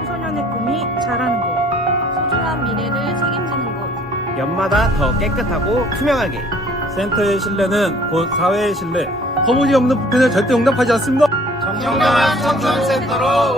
청소년의 꿈이 자라는 곳, 소중한 미래를 책임지는 곳. 연마다 더 깨끗하고 투명하게. 센터의 신뢰는 곧 사회의 신뢰. 허무지없는 불편을 절대 용납하지 않습니다. 정당한 청소년센터로.